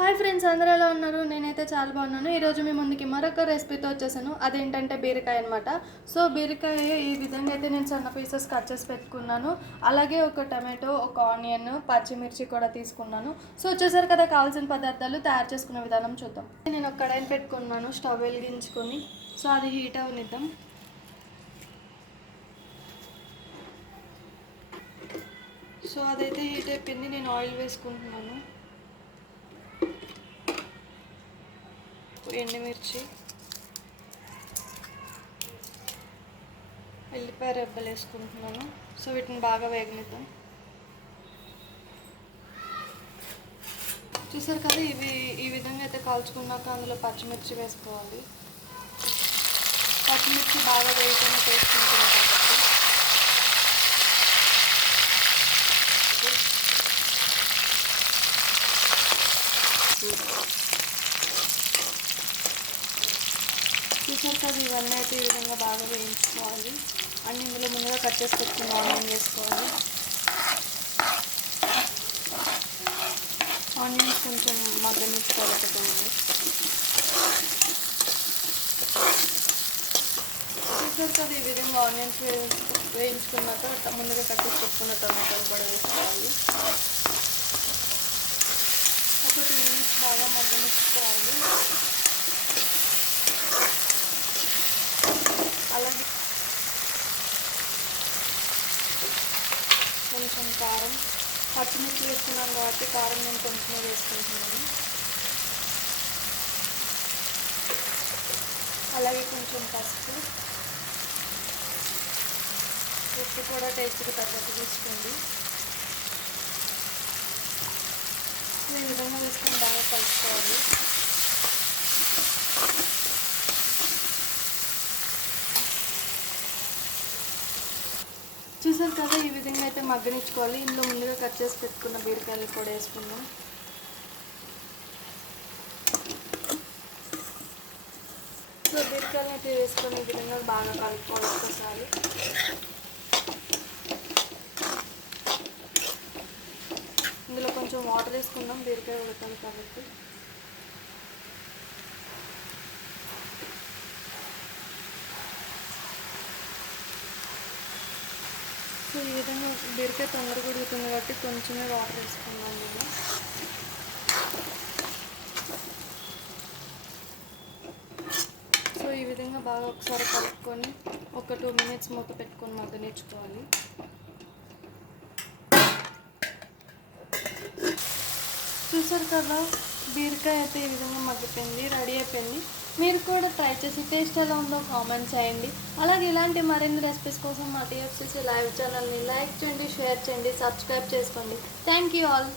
Hi friends, అందరూ ఎలా ఉన్నారు? నేనైతే చాలా బాగున్నాను. ఈరోజు మీ ముందుకి మరొక రెసిపీతో వచ్చేసాను. అదేంటంటే బీరకాయ అనమాట. సో బీరకాయ ఈ విధంగా అయితే నేను సన్న పీసెస్ కట్ చేసి పెట్టుకున్నాను. అలాగే ఒక టమాటో, ఒక ఆనియన్, పచ్చిమిర్చి కూడా తీసుకున్నాను. సో వచ్చేసరి కదా కావాల్సిన పదార్థాలు తయారు చేసుకునే విధానం చూద్దాం. నేను ఒక కడాయిని పెట్టుకున్నాను, స్టవ్ వెలిగించుకొని. సో అది హీట్ అవనిద్దాం. సో అదైతే హీట్ అయిపోయింది. నేను ఆయిల్ వేసుకుంటున్నాను. ఎండుమిర్చి, ఎల్లిపాయ రెబ్బలు వేసుకుంటున్నాను. సో వీటిని బాగా వేగనిద్దాం. చూసారు కదా, ఇవి ఈ విధంగా అయితే కాల్చుకున్నాక అందులో పచ్చిమిర్చి వేసుకోవాలి. పచ్చిమిర్చి బాగా వేయకుండా టేస్ట్ ఉంటుంది కాబట్టి. చూసారు కదా, ఇవన్నీ అయితే ఈ విధంగా బాగా వేయించుకోవాలి. అండ్ ఇందులో ముందుగా కట్ చేసి పెట్టుకున్న ఆనియన్ వేసుకోవాలి. ఆనియన్స్ కొంచెం మగ్గనిచ్చుకోవాలి. చూసారు కదా, ఈ విధంగా ఆనియన్స్ వేయించుకున్నాక ముందుగా కట్ చేసి పెట్టుకున్న టమాటోలు కూడా వేసుకోవాలి. ఒక 2 మినిట్స్ బాగా మగ్గనిచ్చుకోవాలి. అలాగే కొంచెం కారం, పచ్చిమిర్చి వేసుకున్నాం కాబట్టి కారం నేను కొంచెమే వేసుకుంటున్నాను. అలాగే కొంచెం పసుపు, ఉప్పు కూడా టేస్ట్కి తగ్గట్టు తీసుకోండి. ఈ విధంగా వేసుకొని బాగా కలుపుకోవాలి. చూసారు కదా, ఈ విధంగా అయితే మగ్గనిచ్చుకోవాలి. ఇందులో ముందుగా కట్ చేసి పెట్టుకున్న బీరకాయలు కూడా వేసుకుందాం. సో బీరకాయలు అయితే వేసుకొని ఈ విధంగా బాగా కలుపుకోవాలి ఒకసారి. ఇందులో కొంచెం వాటర్ వేసుకుందాం, బీరకాయ ఉడకాలి కాబట్టి. సో ఈ విధంగా బీరకాయ తొందరగా ఉడుకుతుంది కాబట్టి కొంచెమే వాటర్ వేసుకున్నాను నేను. సో ఈ విధంగా బాగా ఒకసారి కలుపుకొని ఒక 2 మినిట్స్ మూత పెట్టుకొని మగ్గనిచ్చుకోవాలి. చూసారు కదా, బీరకాయ అయితే ఈ విధంగా మగ్గిపోయింది, రెడీ అయిపోయింది. మీరు కూడా ట్రై చేసి టేస్ట్ ఎలా ఉందో కామెంట్ చేయండి. అలాగే ఇలాంటి మరిన్ని రెసిపీస్ కోసం మా TFCC లైవ్ ఛానల్ని లైక్ చేయండి, షేర్ చేయండి, సబ్స్క్రైబ్ చేసుకోండి. Thank you all.